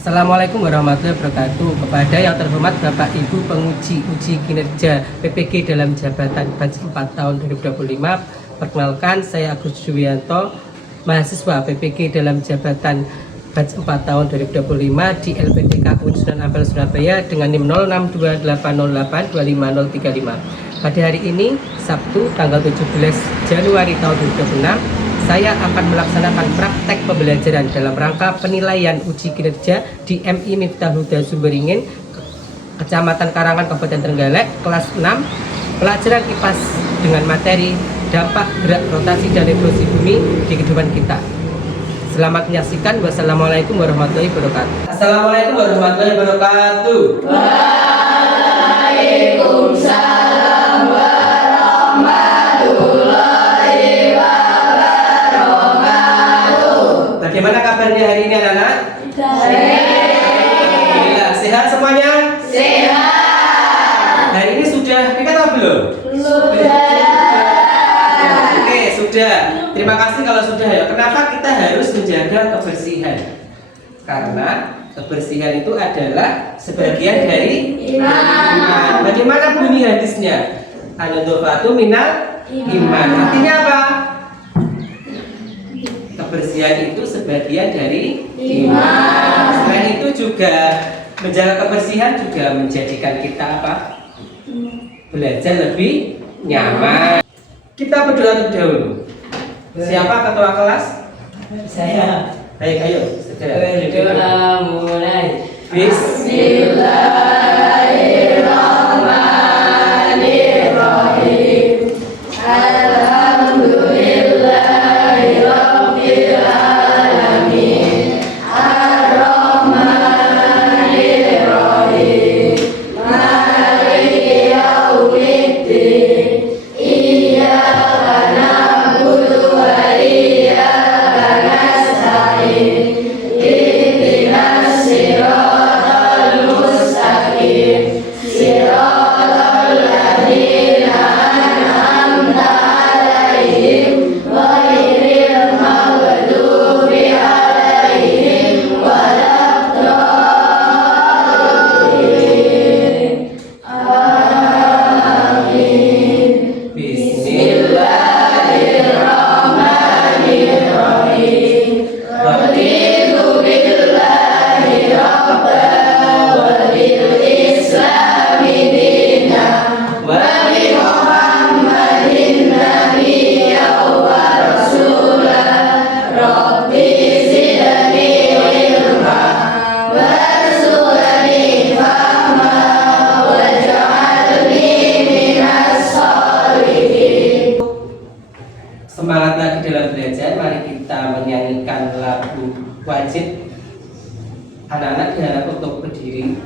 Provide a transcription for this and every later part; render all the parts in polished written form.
Assalamualaikum warahmatullahi wabarakatuh. Kepada yang terhormat Bapak Ibu penguji uji kinerja PPG dalam jabatan batch 4 tahun 2025, perkenalkan saya Agus Juwianto, mahasiswa PPG dalam jabatan batch 4 tahun 2025 di LPTK Universitas Ampel Surabaya dengan NIM 0628082535. Pada hari ini Sabtu tanggal 17 Januari tahun 2026, saya akan melaksanakan praktek pembelajaran dalam rangka penilaian uji kinerja di MI Miftah Huda Sumberingin, Kecamatan Karangan, Kabupaten Trenggalek, kelas 6, pelajaran IPAS dengan materi dampak gerak rotasi dan revolusi bumi di kehidupan kita. Selamat menyaksikan. Wassalamualaikum warahmatullahi wabarakatuh. Assalamualaikum warahmatullahi wabarakatuh. Waalaikumsalam warahmatullahi wabarakatuh. Bagaimana kabarnya hari ini anak-anak? Alhamdulillah. Sehat semuanya? Sehat. Hari ini sudah piket atau belum? Sudah. Oke, sudah. Terima kasih kalau sudah ya. Kenapa kita harus menjaga kebersihan? Karena kebersihan itu adalah sebagian dari iman. Bagaimana bunyi hadisnya? An-nadhafatu minal iman. Artinya apa? Kebersihan itu sebagian dari iman. Selain itu juga menjaga kebersihan juga menjadikan kita apa? Belajar lebih nyaman. Kita berdoa terlebih dahulu. Siapa ketua kelas? Saya. Baik, ayo. Berdoa mulai. Bismillahirrahmanirrahim. Alhamdulillahirabbil alamin. Ar-Rahmanirrahim. Maliki yaumiddin. Iyyaka na'budu wa iyyaka nasta'in. Ihdinas siratal mustaqim. Siratal ladzina an'amta 'alaihim ghairil maghdubi 'alaihim waladdallin. Amin. Bismillahirrahmanirrahim. Raditu billahi rabban wa bil islami dinan wa bi Muhammadin nabiyyan wa rasulan. Rabbi zidni ilma warzuqni fahma waj'alni minas sholihin. Semangat lagi dalam belajar. Mari kita menyanyikan lagu wajib. Anak-anak diharap untuk berdiri.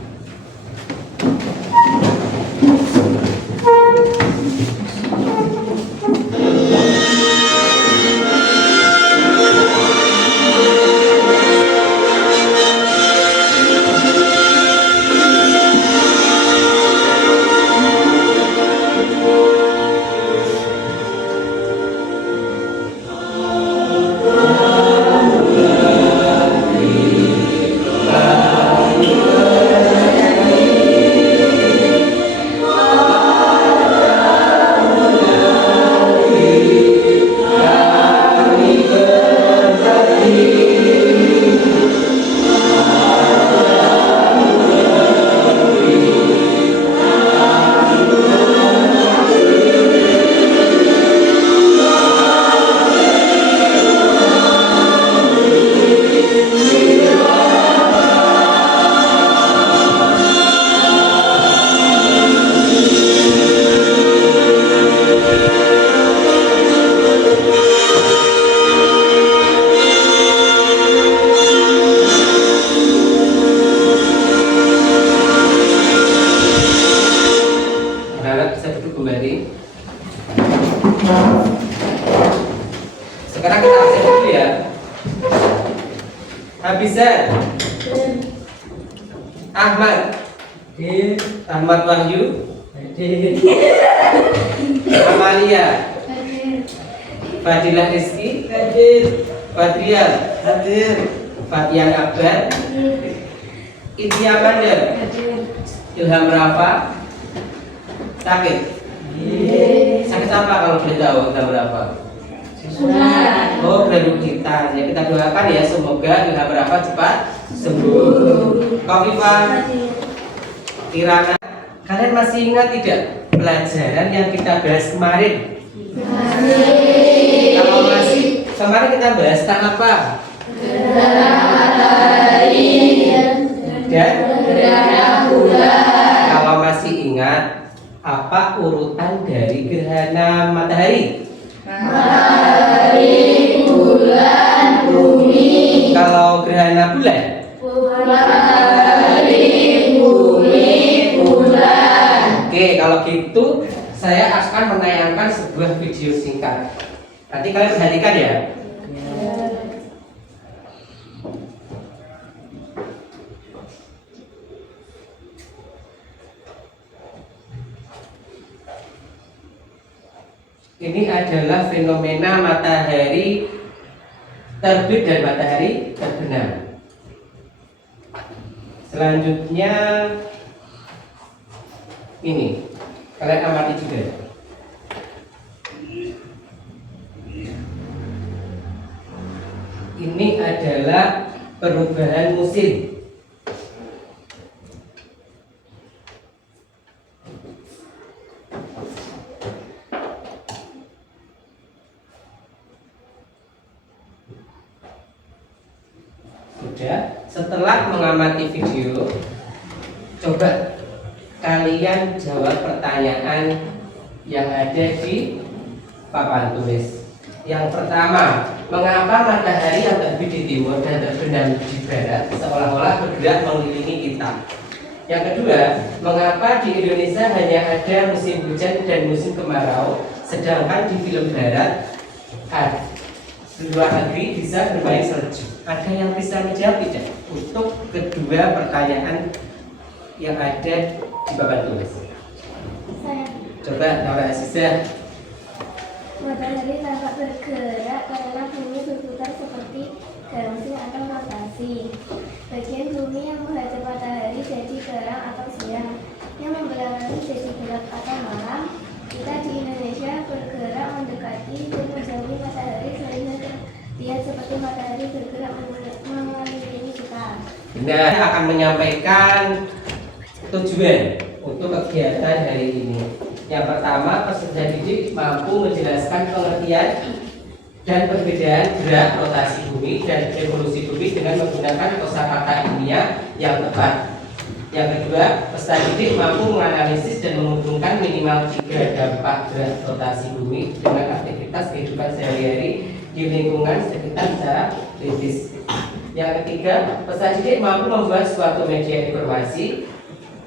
Anak-anak bisa duduk kembali. Sekarang kita absen dulu ya. Habizan, Ahmad, Ahmad Wahyu, Amalia, Fadilah Rizki, Fadrial, Fatian Akbar, Intia Mandel. Ilham Rafa. Sakit. Sakit apa kalau boleh tahu Ilham Rafa? Oh, berdukitan. Ya kita doakan ya semoga Ilham Rafa cepat sembuh. Kofifa, Kirana, kalian masih ingat tidak pelajaran yang kita bahas kemarin? Kalau masih, kemarin kita bahas tentang apa? Dan Gerhana bulan. kalau masih ingat, apa urutan dari gerhana matahari? Matahari, bulan, bumi. Kalau gerhana bulan? Matahari, bumi, bulan. Oke, kalau gitu saya akan menayangkan sebuah video singkat. Nanti kalian perhatikan ya. Ini adalah fenomena matahari terbit dan matahari terbenam. Selanjutnya ini, kalian amati juga. Ini adalah perubahan musim. Sudah, setelah mengamati video, coba kalian jawab pertanyaan yang ada di papan tulis. Yang pertama, mengapa matahari yang terbit di timur dan terbenam di barat seolah-olah bergerak mengelilingi kita? Yang kedua, mengapa di Indonesia hanya ada musim hujan dan musim kemarau, sedangkan di film barat luar negeri bisa bermain salju? Ada yang bisa menjawab tidak untuk kedua pertanyaan yang ada di papan tulis? Saya. Coba Nora Aziza. Matahari tampak bergerak karena bumi berputar seperti galaksi atau rotasi. Bagian bumi yang menghadap matahari jadi terang atau siang, yang membelakangi jadi gelap atau malam. Kita di Indonesia bergerak mendekati dan menjauhi matahari sehingga terlihat seperti matahari bergerak mengelilingi kita. Benar, akan menyampaikan tujuan untuk kegiatan hari ini. Yang pertama, peserta didik mampu menjelaskan pengertian dan perbedaan gerak rotasi bumi dan revolusi bumi dengan menggunakan kosakata ilmiah yang tepat. Yang kedua, peserta didik mampu menganalisis dan menghubungkan minimal 3 dampak gerak rotasi bumi dengan aktivitas kehidupan sehari-hari di lingkungan sekitar secara kritis. Yang ketiga, peserta didik mampu membuat suatu media informasi,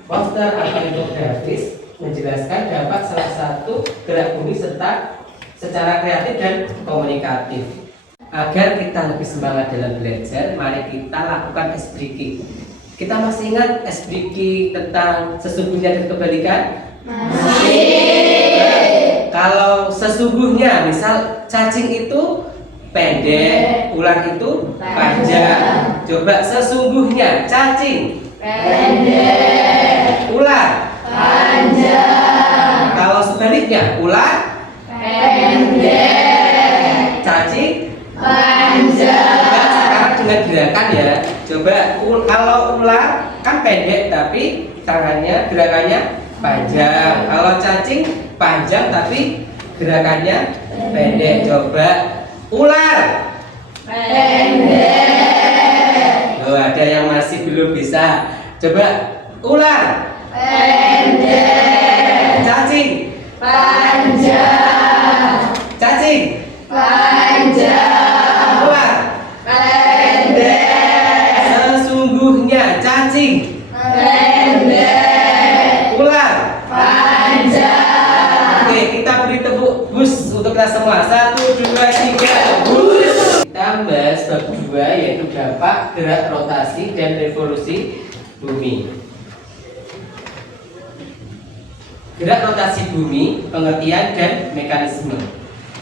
poster atau infografis menjelaskan dampak salah satu gerak bumi serta secara kreatif dan komunikatif. Agar kita lebih semangat dalam belajar, mari kita lakukan ice breaking. Kita masih ingat ice breaking tentang sesungguhnya dan kebalikan? Masih. Kalau sesungguhnya, misal cacing itu pendek, ular itu panjang. Coba sesungguhnya cacing Pendek. ular Panjang. Kalau sebaliknya ular Pendek. cacing. Panjang. Nah, sekarang dengan gerakan ya. Coba kalau ular kan pendek tapi tangannya gerakannya panjang. Kalau cacing panjang tapi gerakannya pendek. Coba ular. Pendek. Oh, ada yang masih belum bisa. Coba ular. Pendek. Cacing. Panjang. Cacing. Panjang. Ular. Pendek. Sesungguhnya cacing. Pendek. Ular. Panjang. Oke, kita beri tepuk bus untuk kita semua. 1, 2, 3, bus. Kita bahas bab 2 yaitu dampak gerak rotasi dan revolusi bumi. Gerak rotasi bumi, pengertian dan mekanisme.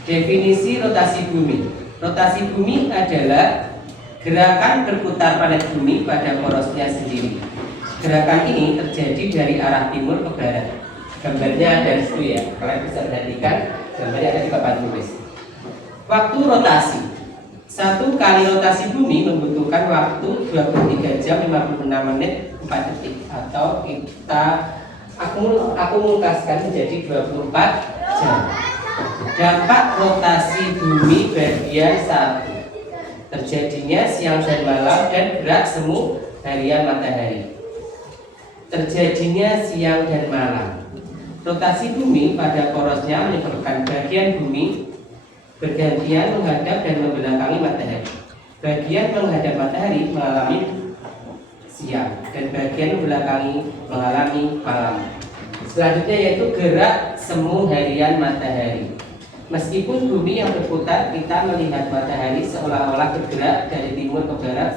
Definisi rotasi bumi. Rotasi bumi adalah gerakan berputar planet bumi pada porosnya sendiri. Gerakan ini terjadi dari arah timur ke barat. Gambarnya ada di situ ya, kalian bisa perhatikan gambarnya ada di papan tulis. Waktu rotasi. Satu kali rotasi bumi membutuhkan waktu 23 jam 56 menit 4 detik, atau kita akumulasikan menjadi 24 jam. Dampak rotasi bumi bagian 1. Terjadinya siang dan malam dan gerak semu harian matahari. Terjadinya siang dan malam. Rotasi bumi pada porosnya menyebabkan bagian bumi bergantian menghadap dan membelakangi matahari. Bagian menghadap matahari mengalami siang dan bagian membelakangi mengalami malam. Selanjutnya yaitu gerak semu harian matahari. Meskipun bumi yang berputar, kita melihat matahari seolah-olah bergerak dari timur ke barat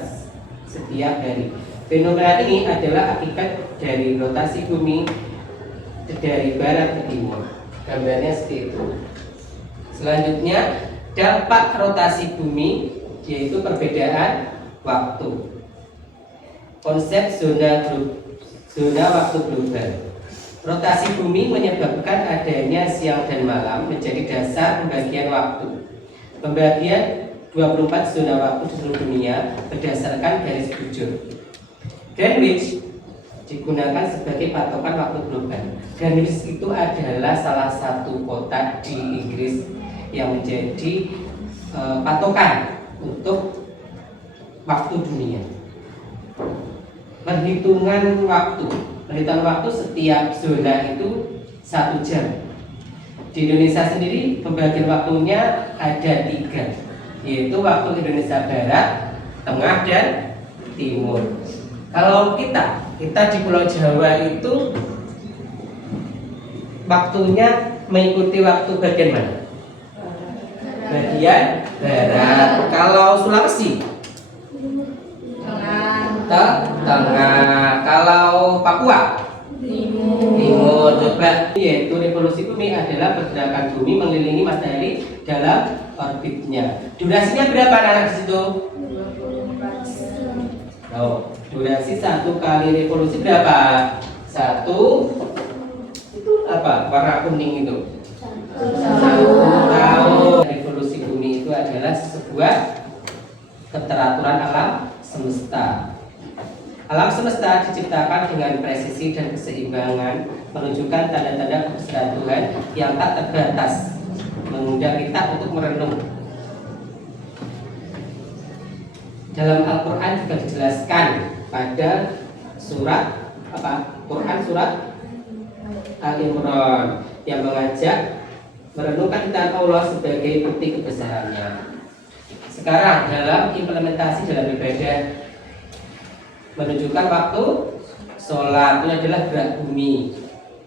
setiap hari. Fenomena ini adalah akibat dari rotasi bumi dari barat ke timur. Gambarnya seperti itu. Selanjutnya, dampak rotasi bumi yaitu perbedaan waktu. Konsep zona waktu global. Rotasi bumi menyebabkan adanya siang dan malam menjadi dasar pembagian waktu. Pembagian 24 zona waktu di seluruh dunia berdasarkan garis bujur. Greenwich digunakan sebagai patokan waktu global. Greenwich itu adalah salah satu kota di Inggris yang menjadi patokan untuk waktu dunia. Perhitungan waktu setiap zona itu 1 jam. Di Indonesia sendiri pembagian waktunya ada 3, yaitu waktu Indonesia Barat, Tengah, dan Timur. Kalau kita di Pulau Jawa itu waktunya mengikuti waktu bagian mana? Bagian barat. Kalau Sulawesi? Tengah. Kalau Papua? Timur. Coba, yaitu revolusi bumi adalah pergerakan bumi mengelilingi matahari dalam orbitnya. Durasinya berapa anak di situ? 24. Oh, durasi 1 kali revolusi berapa? 1 itu apa? Warna kuning itu. 1 tahun. Revolusi bumi itu adalah sebuah keteraturan alam semesta. Alam semesta diciptakan dengan presisi dan keseimbangan, menunjukkan tanda-tanda kebesaran Tuhan yang tak terbatas, mengundang kita untuk merenung. Dalam Al-Quran juga dijelaskan pada surat Quran surat Al-Imran yang mengajak merenungkan tentang Allah sebagai bukti kebesarannya. Sekarang dalam implementasi dalam ibadah, menunjukkan waktu sholat itu adalah gerak bumi.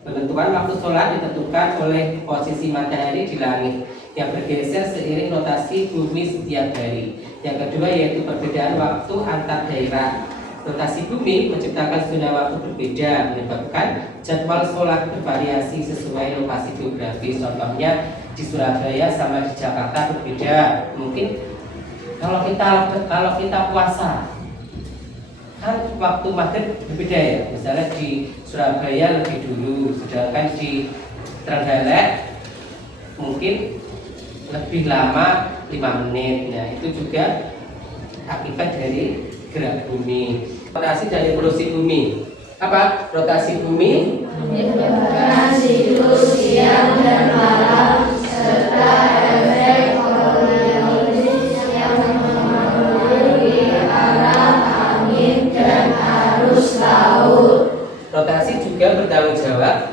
Penentuan waktu sholat ditentukan oleh posisi matahari di langit yang bergeser seiring rotasi bumi setiap hari. Yang kedua yaitu perbedaan waktu antar daerah. Rotasi bumi menciptakan zona waktu berbeda, menyebabkan jadwal sholat bervariasi sesuai lokasi geografis. Contohnya di Surabaya sama di Jakarta berbeda. Mungkin kalau kita puasa kan waktu maghrib berbeda ya, misalnya di Surabaya lebih dulu, sedangkan di Trenggalek mungkin lebih lama 5 menit. Nah itu juga akibat dari gerak bumi. Rotasi dan revolusi bumi. Apa rotasi bumi? Menyebabkan siklus siang dan malam serta efek Coriolis yang mempengaruhi arah angin dan arus laut. Rotasi juga bertanggung jawab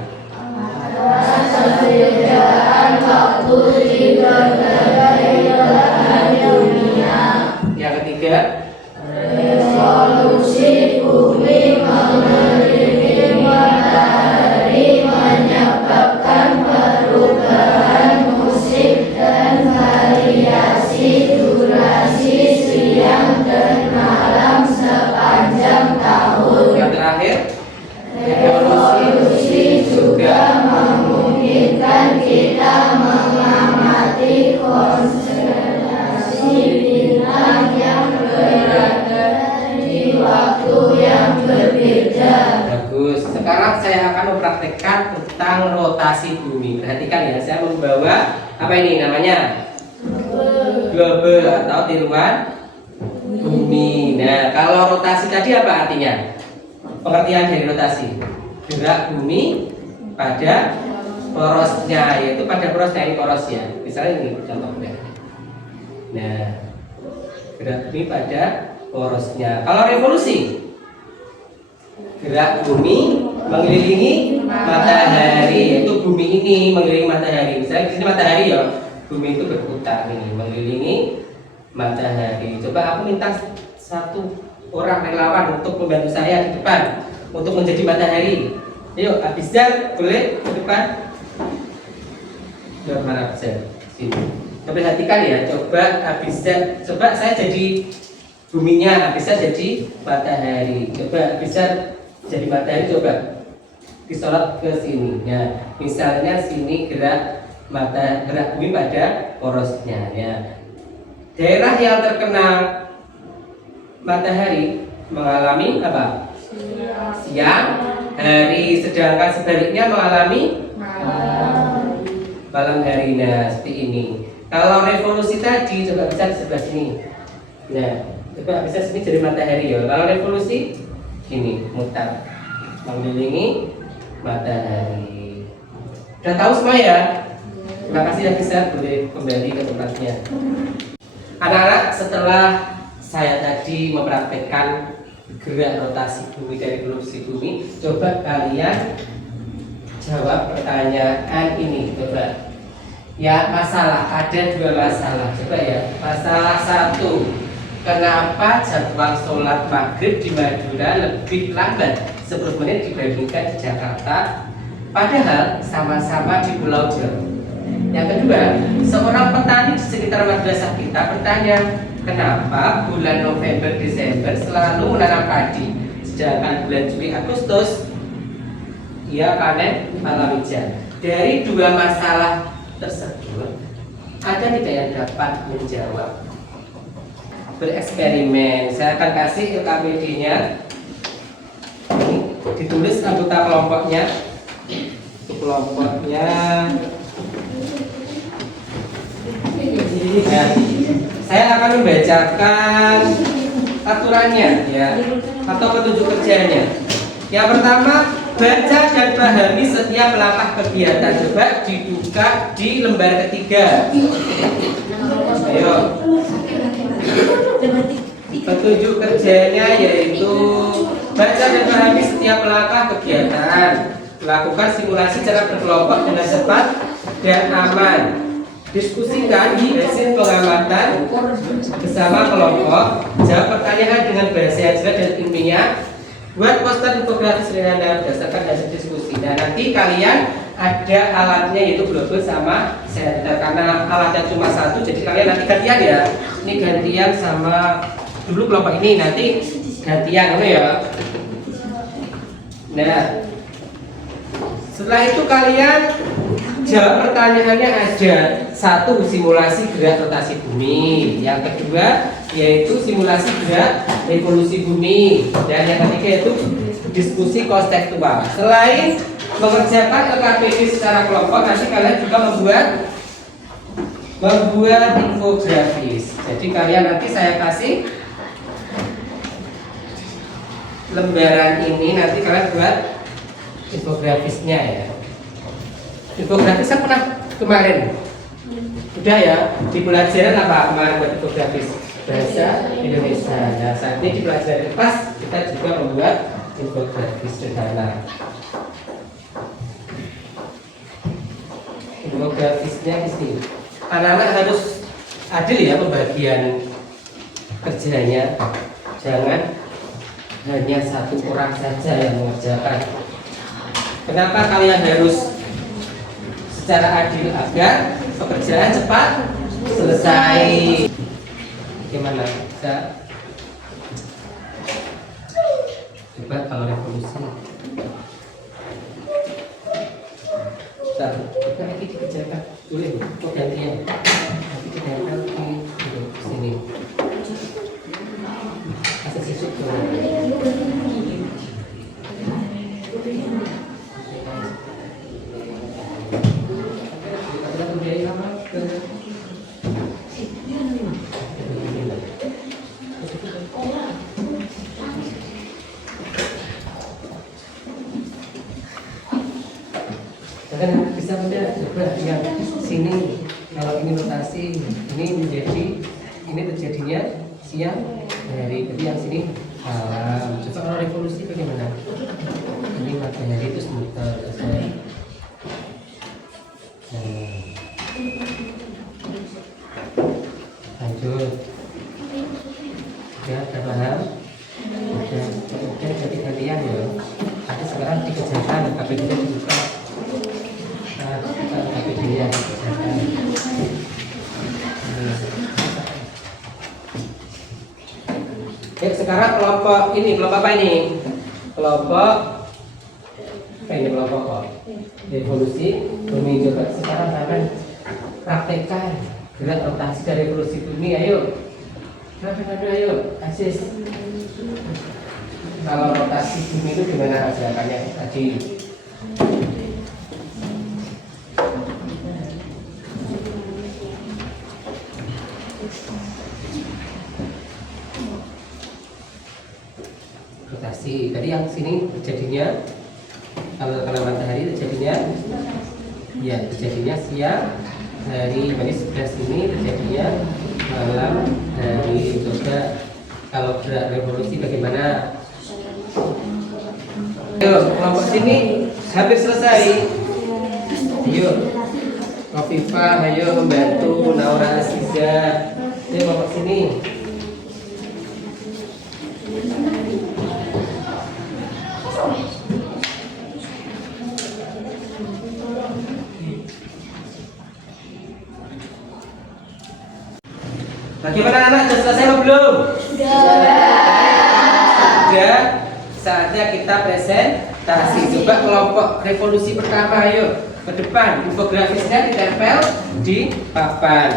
atas perbedaan waktu di berbagai belahan dunia. Yang ketiga, revolusi bumi mengelilingi matahari menyebabkan perubahan rotasi bumi. Perhatikan ya, saya membawa apa ini namanya? Globe atau tiruan bumi. Nah, kalau rotasi tadi apa artinya? Pengertian dari rotasi: gerak bumi pada porosnya, yaitu pada porosnya, ini porosnya. Misalnya ini contohnya. Nah, gerak bumi pada porosnya. Kalau revolusi, gerak bumi mengelilingi matahari, yaitu bumi ini mengelilingi matahari. Misalnya di sini matahari ya, bumi itu berputar ini mengelilingi matahari. Coba aku minta satu orang relawan untuk membantu saya di depan untuk menjadi matahari. Yuk, Abizar boleh ke depan. Ke mana Abizar? Sini. Perhatikan ya, coba Abizar, coba saya jadi buminya, Abizar jadi matahari. Coba Abizar jadi matahari, coba disorot ke sini. Nah, misalnya sini gerak bumi pada porosnya. Ya. Daerah yang terkena matahari mengalami apa? Siang hari, sedangkan sebaliknya mengalami malam hari. Nah, seperti ini. Kalau revolusi tadi coba bisa di sebelah sini. Nah, coba bisa sini jadi matahari ya. Kalau revolusi ini mutar mengelilingi matahari. Udah tahu semua ya? Terima kasih ya, bisa boleh kembali ke tempatnya. Anak-anak, setelah saya tadi mempraktekkan gerak rotasi bumi dari revolusi bumi, coba kalian jawab pertanyaan ini. Coba ya, masalah, ada dua masalah. Coba ya, masalah satu, kenapa jadwal sholat maghrib di Madura lebih lambat 10 menit dibandingkan di Jakarta, padahal sama-sama di Pulau Jawa. Yang kedua, seorang petani di sekitar madrasah kita bertanya, kenapa bulan November Desember selalu menanam padi, sedangkan bulan Juli Agustus ia panen palawija. Dari dua masalah tersebut, ada tidak yang dapat menjawab? Bereksperimen. Saya akan kasih LKPD-nya. Ditulis anggota kelompoknya. Kelompoknya. Nah, saya akan membacakan aturannya ya, atau petunjuk kerjanya. Yang pertama, baca dan pahami setiap langkah kegiatan. Coba dibuka di lembar ketiga. Ayo. Petunjuk kerjanya yaitu baca dan pahami setiap langkah kegiatan. Lakukan simulasi cara berkelompok dengan cepat dan aman. Diskusikan hasil pengamatan bersama kelompok. Jawab pertanyaan dengan bahasa yang jelas dan ilmiah. Buat poster infografis sederhana berdasarkan hasil diskusi. Dan nanti kalian ada alatnya, yaitu globe sama senter. Karena alatnya cuma satu, jadi kalian nanti gantian ya. Ini gantian sama dulu kelompok ini, nanti gantian ya. Nah, setelah itu kalian jawab pertanyaannya. Ada satu, simulasi gerak rotasi bumi. Yang kedua yaitu simulasi gerak revolusi bumi. Dan yang ketiga yaitu diskusi konseptual. Selain mengerjakan LKPD secara kelompok, nanti kalian juga membuat infografis. Jadi kalian nanti saya kasih lembaran ini, nanti kalian buat infografisnya ya. Infografis saya pernah kemarin. Udah ya, di pelajaran apa kemarin buat infografis? Bahasa Indonesia. Nah, saat ini di pelajaran kelas kita juga membuat infografis sederhana. Infografisnya di sini. Anak-anak harus adil ya pembagian kerjanya. Jangan hanya satu orang saja yang mengerjakan. Kenapa kalian harus secara adil? Agar pekerjaan cepat selesai. Gimana? Bisa? Coba kalau revolusi. Kita lagi dikerjakan. Boleh, kok gantian? Nanti kita di sini. Asal sisuk Kalau ini rotasi, ini terjadinya siang hari. Jadi yang sini malam. Coba kalau revolusi bagaimana? Ini matahari itu muter selesai. Lanjut. Ya, udah paham? Udah jadi gantian ya. Tapi sekarang dikerjakan, tapi kita dibuka. Tapi dia dikerjakan. Ya, sekarang kelompok apa ini? Kelompok ini kelompok apa? Revolusi bumi. Coba sekarang kalian praktekkan gerak rotasi dari revolusi bumi. Ayo. Ayo, Aziz. Kalau rotasi bumi itu gimana gerakannya tadi? Rotasi. Tadi yang sini terjadinya kalau kena matahari terjadinya siang hari. Jadi sebelah sini terjadinya malam hari. Coba kalau gerak revolusi bagaimana? Ayo, kelompok sini hampir selesai. Ayo, Kofifa, ayo membantu Naura Aziza. Ayo kelompok sini. Bagaimana anak? Sudah selesai atau belum? Sudah. Saatnya kita presentasi. Coba kelompok revolusi pertama, ayo ke depan. Infografisnya ditempel di papan.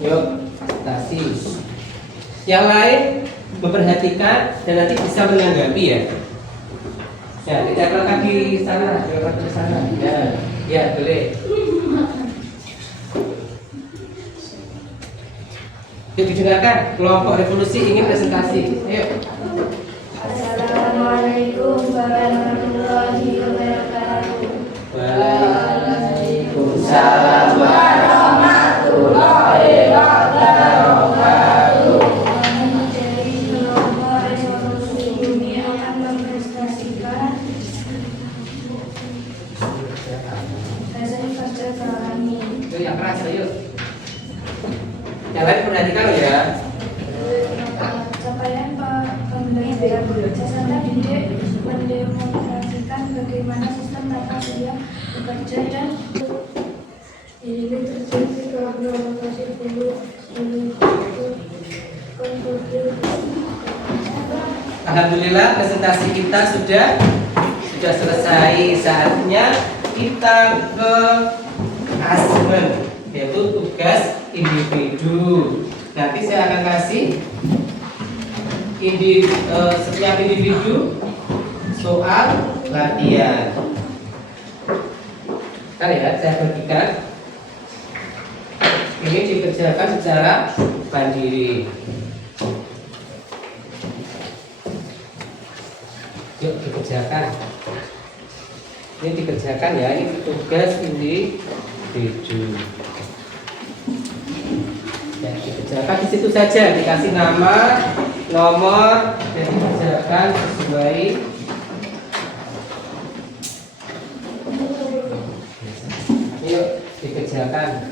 Yuk, presentasi. Yang lain memperhatikan dan nanti bisa menanggapi ya. Ya, ditempelkan di sana, di sana. Ya, boleh. Yuk didengarkan, kelompok revolusi ingin presentasi. Ayo. Assalamualaikum warahmatullahi wabarakatuh. Waalaikumsalam warahmatullahi wabarakatuh. Kami dari kelompok revolusi bumi akan mempresentasikan hasil kerja kami. Itu yang keras, ayo. Yang lain perhatikan ya. Capaian pembelajaran peserta didik mendemonstrasikan bagaimana sistem tata surya bekerja dan ini terjadi karena rotasi bumi Alhamdulillah presentasi kita sudah selesai. Saatnya kita ke asesmen, yaitu tugas individu. Nanti saya akan kasih setiap individu soal latihan. Kita lihat, saya bagikan. Ini dikerjakan secara mandiri. Yuk dikerjakan. Ini dikerjakan ya. Ini tugas individu. Ya, dikerjakan di situ saja, dikasih nama, nomor, dan dikerjakan sesuai. Yuk dikerjakan.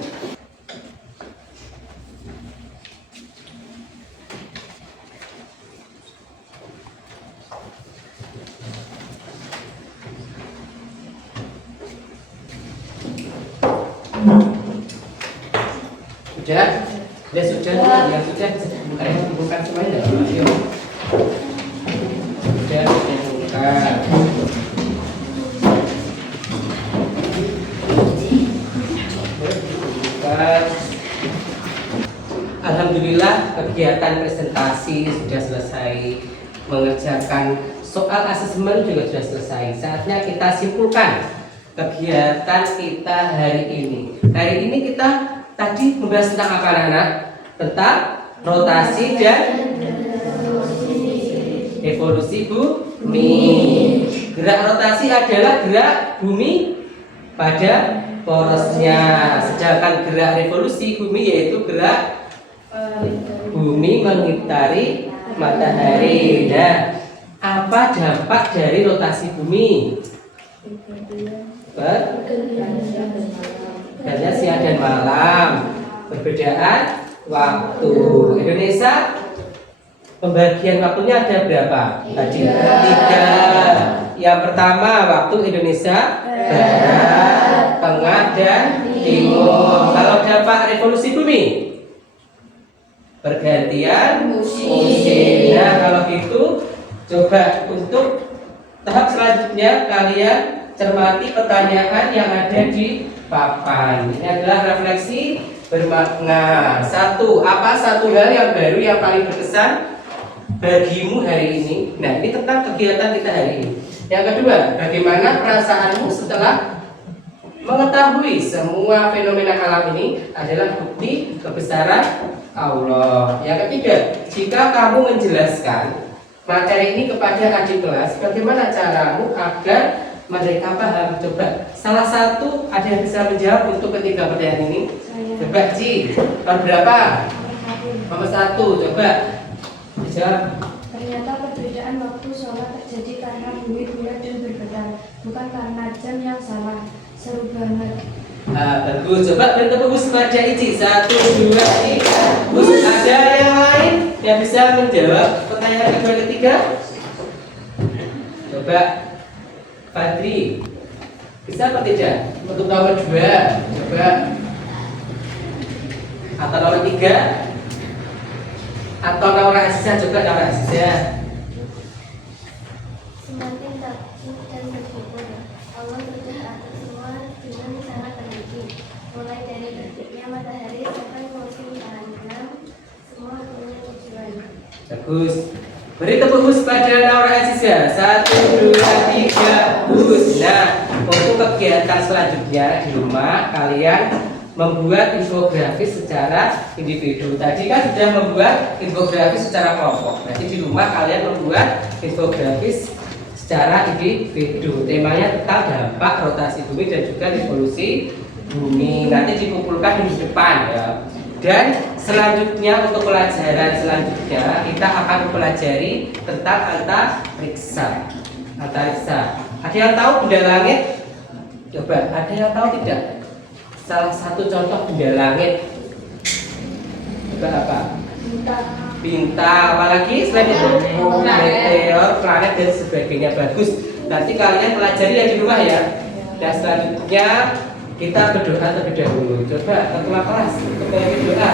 Sudah, ya sudah, bukan semuanya. Ayo. Sudah, bukan. Alhamdulillah kegiatan presentasi sudah selesai, mengerjakan soal asesmen juga sudah selesai. Saatnya kita simpulkan kegiatan kita hari ini. Hari ini kita tadi membahas tentang apa anak-anak? Tentang rotasi dan evolusi bumi. Gerak rotasi adalah gerak bumi pada porosnya. Sedangkan gerak revolusi bumi yaitu gerak bumi mengitari matahari. Nah, apa dampak dari rotasi bumi? Pergantian siang dan malam, perbedaan waktu. Indonesia pembagian waktunya ada berapa? Tadi 3. Yang pertama waktu Indonesia Barat, Tengah dan Timur. Kalau dampak revolusi bumi, pergantian musim. Nah, kalau gitu coba untuk tahap selanjutnya kalian cermati pertanyaan yang ada di papan. Ini adalah refleksi bermakna. 1. Apa satu hal yang baru yang paling berkesan bagimu hari ini? Nah, ini tentang kegiatan kita hari ini. Yang kedua, bagaimana perasaanmu setelah mengetahui semua fenomena alam ini adalah bukti kebesaran Allah. Yang ketiga, jika kamu menjelaskan materi ini kepada adik kelas, bagaimana caramu agar mereka paham? Coba salah satu ada yang bisa menjawab untuk ketiga pertanyaan ini? Coba Ci, nomor berapa? Nomor 1, coba dijawab. Ternyata perbedaan waktu sholat terjadi karena bumi bulat dan bergetar, bukan karena jam yang salah. Seru banget. Bagus, coba beri tepuk pada Ici. 1, 2, 3. Ada yang lain yang bisa menjawab pertanyaan kedua ketiga? Coba Fadri, bisa apa tidak? Untuk nomor 2, coba. Atau nomor 3? Atau nomor Aziza, coba nomor Aziza. Semakin takjub dan bersyukur, Allah sudah atur semua dengan sangat teliti. Mulai dari terbitnya matahari sampai musim tanam, semua punya tujuan. Bagus. Beri tepuk hus pada nomor Aziza. 1, 2, 3, hus. Nah, untuk kegiatan selanjutnya di rumah kalian membuat infografis secara individu. Tadi kan sudah membuat infografis secara kelompok. Nanti di rumah kalian membuat infografis secara individu. Temanya tentang dampak rotasi bumi dan juga revolusi bumi. Nanti dikumpulkan di depan ya. Dan selanjutnya untuk pelajaran selanjutnya kita akan mempelajari tentang antariksa. Antariksa. Ada yang tahu benda langit? Coba, ada yang tahu tidak? Salah satu contoh benda langit. Coba apa? Bintang. Apalagi selain itu meteor, planet dan sebagainya. Bagus. Nanti kalian pelajari ya di rumah ya. Dan selanjutnya kita berdoa terlebih dahulu. Coba ketua kelas, ketua doa.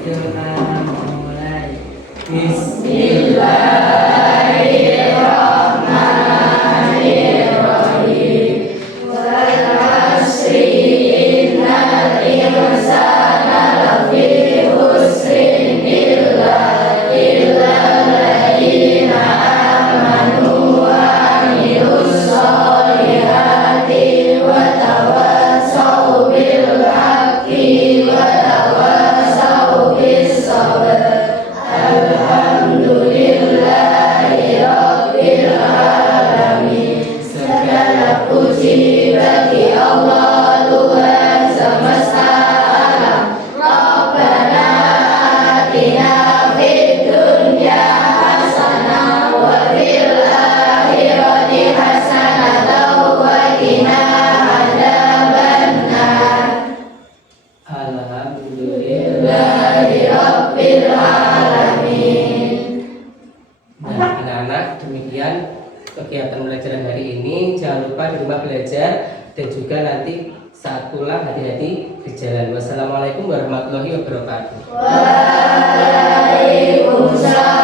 Doa mulai. Bismillahirrahmanirrahim. Wal asri innal insana lafi khusrin illa alladziina amanu wa amilus sholihati wa tawassaw bil haqqi wa tawassaw bis sabr. Alhamdulillahi rabbil alamin. Segala puji bagi Allah Tuhan semesta alam. Rabbana atina fid dunya hasanah wa fil akhirati hasanah wa qina adzabannar. Alhamdulillah. Rabbil alamin. Nah, anak-anak, demikian kegiatan pembelajaran hari ini. Jangan lupa di rumah belajar dan juga nanti saat pulang hati-hati di jalan. Wassalamualaikum warahmatullahi wabarakatuh. Waalaikumsalam.